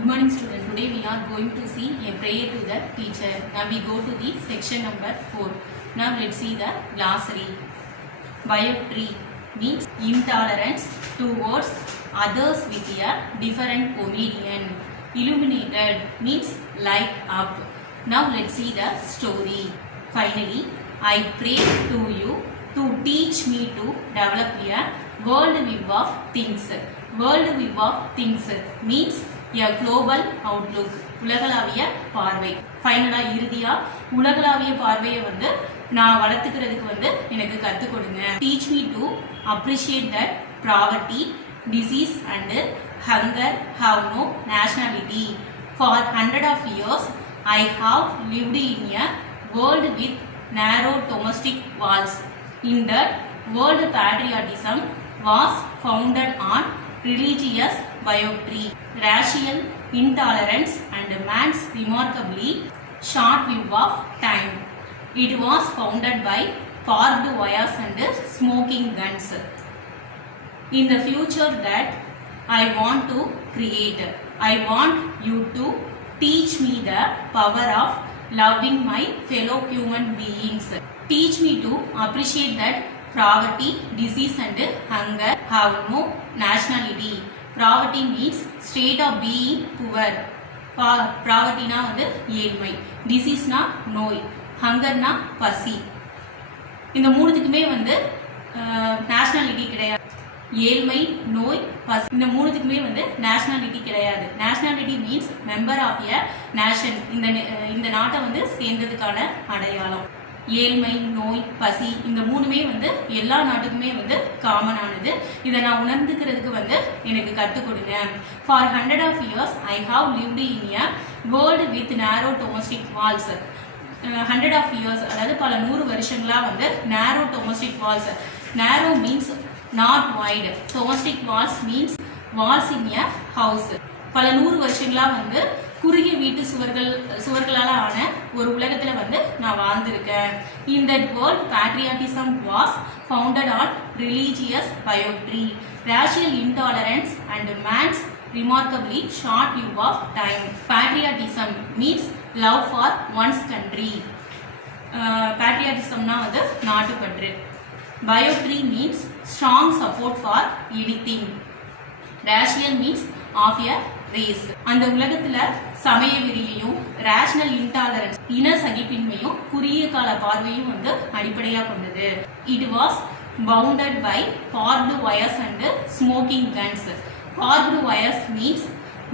Good morning students. Today we are going to see a prayer to the teacher. Now we go to the section number 4. Now let's see the glossary. Bigotry means intolerance towards others with a different opinion. Illuminated means light up. Now let's see the story. Finally, I pray to you to teach me to develop a world view of things. World view of things means a global outlook. உலகளாவிய பார்வை. ஃபைனலா இறுதியா உலகளாவிய பார்வையை நான் வளர்த்துக்கிறதுக்கு எனக்கு கற்றுக் கொடுங்க. Teach me to appreciate that poverty, disease and hunger have no nationality. For hundreds of years, I have lived in a world with narrow domestic walls. In that world, patriotism was founded on religious bigotry, racial intolerance and man's remarkably short view of time. It was founded by barbed wires and smoking guns. In the future that I want to create, I want you to teach me the power of loving my fellow human beings. Teach me to appreciate that poverty, disease and hunger have no nationality. Poverty means state of being poor. Poverty na ஏழ்மை, disease na நோய், hunger na பசி. இந்த மூணுத்துக்குமே nationality கிடையாது. ஏழ்மை, நோய், பசி இந்த மூணுத்துக்குமே nationality கிடையாது. Nationality means member of a nation. இந்த நாட்டை சேர்ந்ததுக்கான அடையாளம். ஏழ்மை, நோய், பசி இந்த மூணுமே எல்லா நாட்டுக்குமே காமனானது. இதை நான் உணர்ந்துக்கிறதுக்கு எனக்கு கற்றுக் கொடுங்க. For 100 of years I have lived in a world with narrow domestic walls. 100 of years அதாவது பல 100 வருஷங்களா narrow domestic walls. Narrow means not wide. Domestic walls means walls in a house. பல 100 வருஷங்களா குறுகிய வீட்டு சுவர்களால ஆன ஒரு உலகத்துல நான் வாழ்ந்திருக்கேன். In that world, patriotism was founded on religious bigotry, racial intolerance and man's remarkably short view of time. Patriotism means love for one's country. Patriotism நாட்டுப்பற்று. Bigotry means strong support for anything. Racial means of a race. அந்த உலகத்துல சமய வெறியையும் rational intolerance இன சகிப்பின்மையும் குறுகிய கால பார்வையும் அடிப்படையாக கொண்டது. It was bounded by barbed wires and smoking guns. Barbed wires means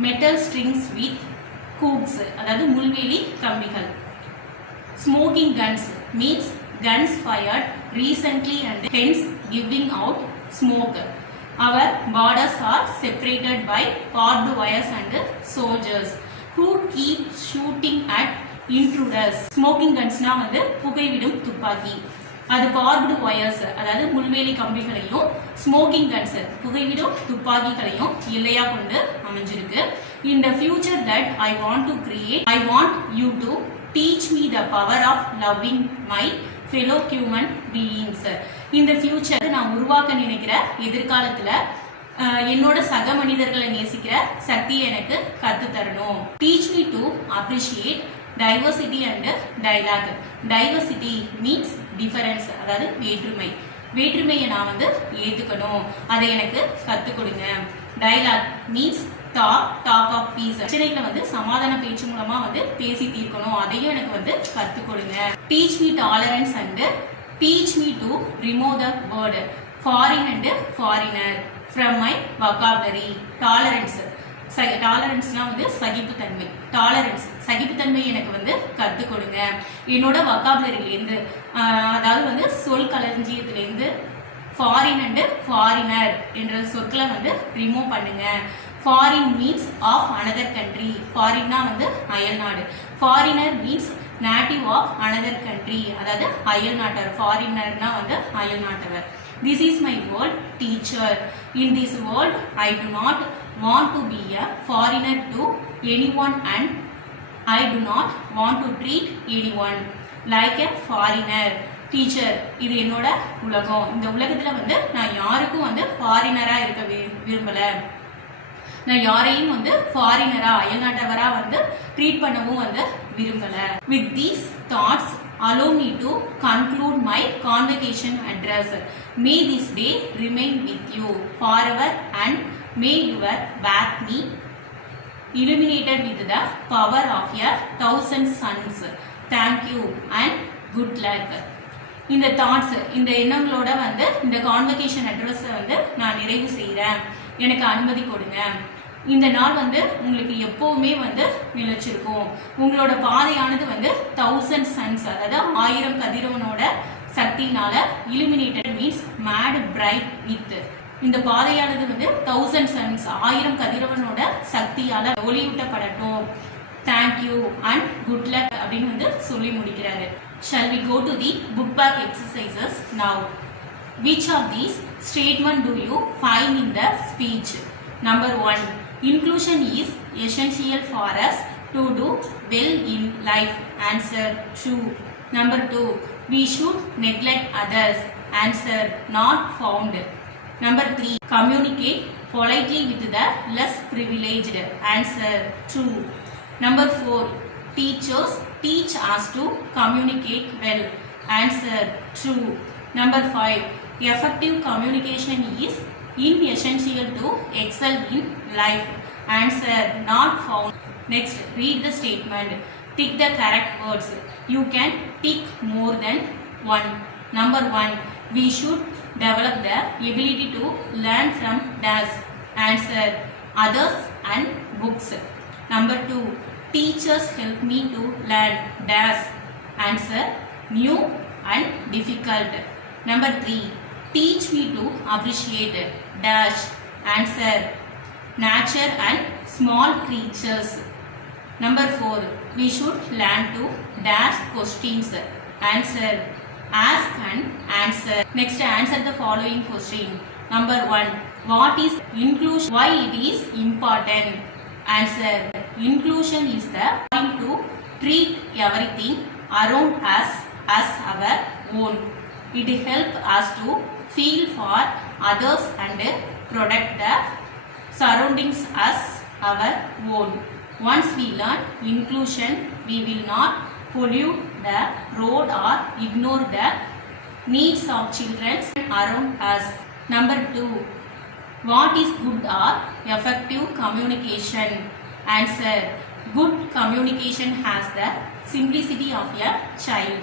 metal strings with hooks, அதாவது முள்வேலி கம்பிகள். Smoking guns means guns fired recently and hence giving out smoke. Our borders are separated by barbed wires and soldiers who keep shooting at intruders. Smoking guns na புகைவிடும் துப்பாக்கி. அது barbed wires அதாவது முள்வேலி கம்பிகளையும் smoking guns புகைவிடும் துப்பாக்கிகளையும் எல்லையா கொண்டு அமைஞ்சிருக்கு. In the future that I want to create, I want you to teach me the power of loving my fellow human beings. இந்த future நான் உருவாக்க நினைக்கிற எதிர்காலத்துல என்னோட சக மனிதர்களை நேசிக்கிற சக்தியை எனக்கு கத்து தரணும். Teach me to appreciate diversity and dialogue. Diversity means difference, அதாவது வேற்றுமை. வேற்றுமையை நான் ஏத்துக்கணும், அதை எனக்கு கத்துக் கொடுங்க. Dialogue means talk of peace. பிரச்சனைகளை சமாதான பேச்சு மூலமா பேசி தீர்க்கணும், அதையும் எனக்கு கத்துக் கொடுங்க. Teach me tolerance and teach me to remove the word foreign and foreigner from my vocabulary. Tolerance டாலரன்ஸ்னா சகிப்புத்தன்மை. டாலரன்ஸ் சகிப்புத்தன்மை எனக்கு கற்றுக் கொடுங்க. என்னோட வொக்காபுலரியிலேருந்து அதாவது சொல் களஞ்சியத்திலேருந்து ஃபாரின் அண்ட் ஃபாரினர் என்ற சொற்களை ரிமூவ் பண்ணுங்க. Foreign means of another country. ஃபாரின்னா அயல் நாடு. Foreigner means native of another country, அதாவது அயல் நாட்டவர். ஃபாரினர்னா அயல் நாட்டவர். This is my world, teacher. In this world, I do not want to be a foreigner to anyone and I do not want to treat anyone like a foreigner. Teacher, இது என்னோட உலகம். இந்த உலகத்துல நான் யாருக்கும் ஃபாரினரா இருக்க விரும்பல. நான் யாரையும் வந்து ஃபாரினரா அயல்நாட்டவரா வந்து ட்ரீட் பண்ணவும் வந்து விரும்பல. With these thoughts allow me to conclude my convocation address. May this day remain with you forever and may your back me illuminated with the power of a thousand suns. Thank you and good luck. இந்த thoughts இந்த எண்ணங்களோட வந்து இந்த convocation address வந்து நான் நிறைவு செய்கிறேன். எனக்கு அனுமதி கொடுங்க. இந்த நாள் வந்து உங்களுக்கு எப்பவுமே வந்து நிலைச்சிருக்கும். உங்களோட பாதையானது வந்து 1000 சன்ஸ் அதாவது 1000 கதிரவனோட சக்தினால illuminated means made bright with இந்த பாதையானது வந்து 1000 சன்ஸ் 1000 கதிரவனோட சக்தியால ஒளியூட்டப்படட்டும். தேங்க்யூ அண்ட் குட் லக் அப்படின்னு வந்து சொல்லி முடிக்கிறாரு. Shall we go to the book back exercises now? Which of these statement do you find in the speech? Number 1. Inclusion is essential for us to do well in life. Answer true. Number 2. We should neglect others. Answer not found. Number 3. Communicate politely with the less privileged. Answer true. Number 4. Teachers teach us to communicate well. Answer true. Number 5. Effective communication is inessential to excel in life. Answer not found. Next, read the statement. Tick the correct words. You can tick more than one. Number 1. We should develop the ability to learn from dash. Answer others and books. Number 2. Teachers help me to learn dash. Answer new and difficult. Number 3. Teach me to appreciate dash. Answer nature and small creatures. Number 4. We should learn to dash questions. Answer ask and answer. Next, answer the following question. Number 1. What is inclusion? Why it is important? Answer inclusion is the point to treat everything around us as our own. It helps us to feel for others and protect the surroundings as our own. Once we learn inclusion, we will not pollute the road or ignore the needs of children around us. Number 2. What is good or effective communication? Answer good communication has the simplicity of a child.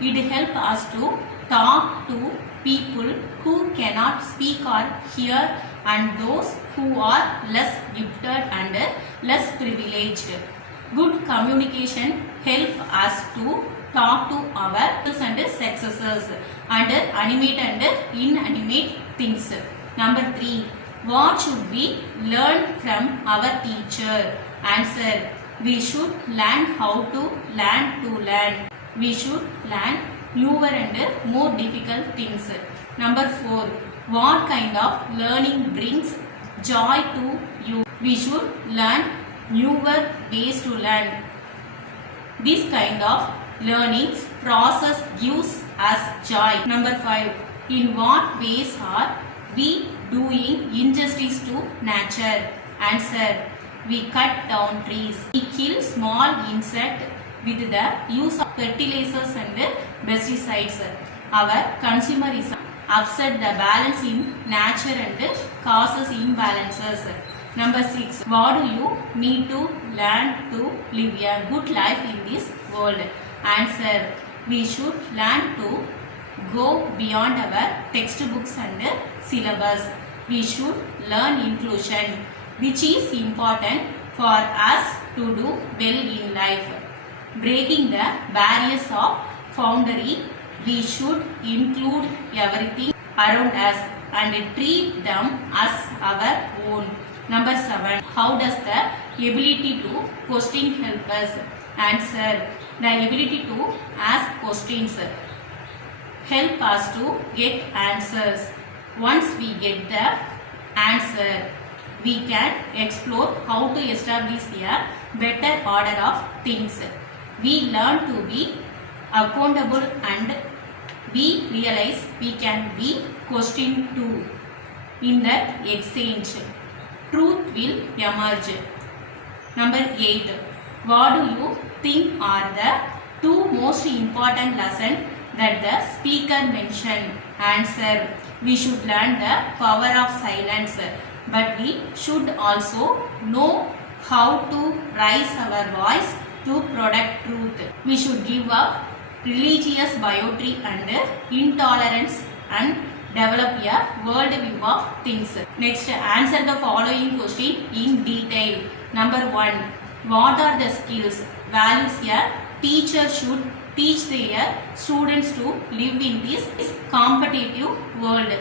It helps us to talk to people who cannot speak or hear and those who are less gifted and less privileged. Good communication helps us to talk to our and successors and animate and inanimate things. Number 3. What should we learn from our teacher? Answer we should learn how to learn. We should learn newer and more difficult things. Number 4. What kind of learning brings joy to you? We should learn newer ways to learn. This kind of learning process gives us joy. Number 5. In what ways are we doing injustice to nature? Answer we cut down trees. We kill small insects with the use of fertilizers and pesticides. Our consumerism upset the balance in nature and causes imbalances. Number 6. What do you need to learn to live a good life in this world? Answer we should learn to go beyond our textbooks and syllabus. We should learn inclusion, which is important for us to do well in life. Breaking the barriers of boundary, we should include everything around us and treat them as our own. Number 7. How does the ability to question help us? Answer the ability to ask questions help us to get answers. Once we get the answer, we can explore how to establish a better order of things. We learn to be accountable and we realize we can be questioned too. In that exchange, truth will emerge. Number 8. What do you think are the two most important lessons that the speaker mentioned? Answer. We should learn the power of silence, but we should also know how to raise our voice to protect truth. We should give up religious bigotry and intolerance and develop a world view of things. Next, answer the following question in detail. Number 1. What are the skills, values a teacher should teach their students to live in this competitive world?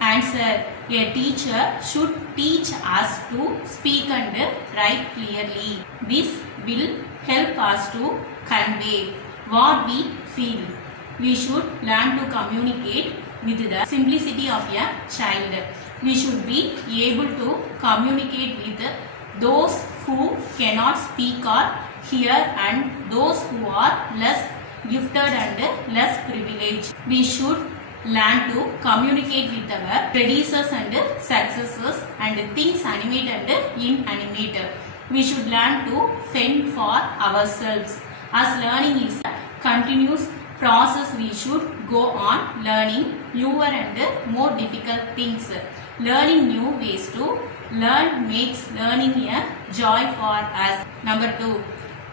Answer. A teacher should teach us to speak and write clearly. This will help us to convey what we feel. We should learn to communicate with the simplicity of a child. We should be able to communicate with those who cannot speak or hear and those who are less gifted and less privileged. We should learn to communicate with our predecessors and successors and things animate and inanimate. We should learn to fend for ourselves. As learning is a continuous process, we should go on learning newer and more difficult things. Learning new ways to learn makes learning a joy for us. Number 2.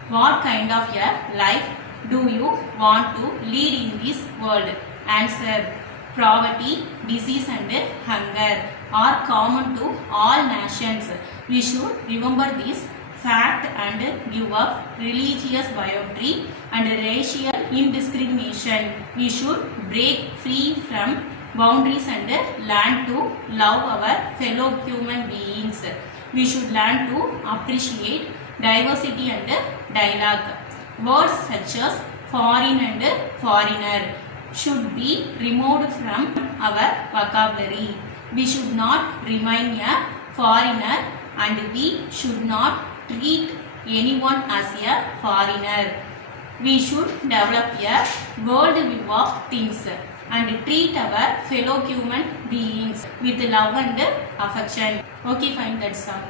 What kind of a life do you want to lead in this world? Answer. Poverty, disease and hunger are common to all nations. We should remember this fact and give up religious bigotry and racial indiscrimination. We should break free from boundaries and learn to love our fellow human beings. We should learn to appreciate diversity and dialogue. Words such as foreign and foreigner should be removed from our vocabulary. We should not remain a foreigner and we should not treat anyone as a foreigner. We should develop a world view of things and treat our fellow human beings with love and affection. Okay, fine, that's all.